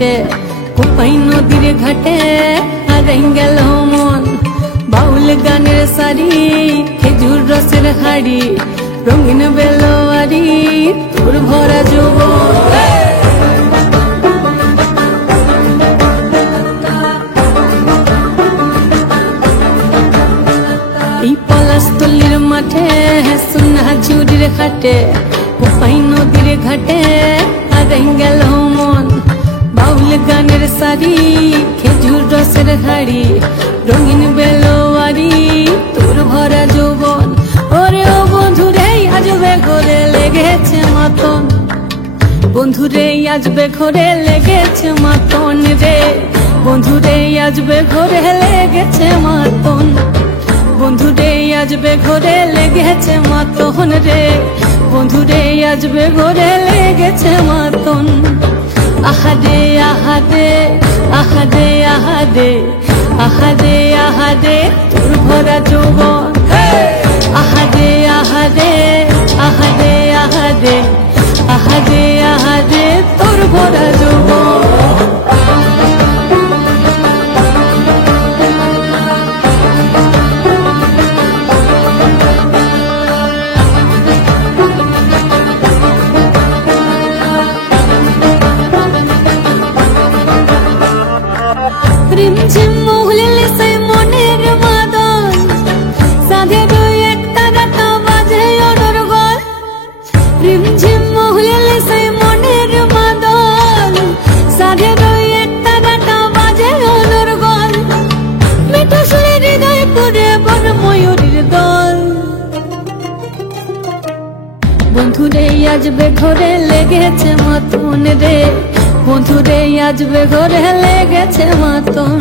হাটে কোপাই নদীর ঘাটে হারাই গেল মন বাউল গানের সারি খেজুর রসের হাড়ি রঙিন বেলোয়ারি তোর ভরা যৌবন এই পলাশতলির মাঠে সোনা ঝুড়ির ঘাটে কোপাই নদীর ঘাটে হারাই গেল মন বাউল গানের সারি খেজুর রসের হাড়ি রঙিন বেলোয়ারি তোর ভরা যৌবন ওরে ও বন্ধুরে আজবে ঘরে লেগেছে মাতন বন্ধুরে আজবে ঘরে লেগেছে মাতন রে বন্ধুরে আজবে ঘরে লেগেছে মাতন বন্ধুরে আজবে ঘরে লেগেছে মাতন রে বন্ধুরে আজবে ঘরে লেগেছে মাতন আহাদে আহাদে আহাদে আহাদে আহাদে আহাদে তোর ভরা যৌবন আহাদে আহাদে আহাদে আহাদে আহাদে আহাদে তোর ভরা যৌবন রিমঝিম মহুলে সেই মনের মাদন সাধের এক তারাটা বাজে অনর্গল রিমঝিম মহুলে সেই মনের মাদন সাধের এক তারাটা বাজে অনর্গল মিঠু সুরে হৃদয় পুরে বন ময়ূরীর দল বন্ধুরে আজবে ঘরে লেগেছে মাতন রে বন্ধুরে আজবে ঘরে লেগেছে মাতন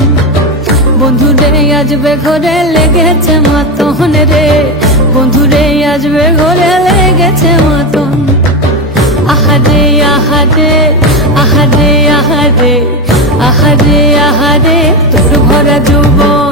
বন্ধুরে আজবে ঘরে লেগেছে মাতন রে বন্ধুরে আজবে ঘরে লেগেছে মাতন আহাদে আহাদে আহাদে আহাদে আহাদে আহাদে তোর ভরা যৌবন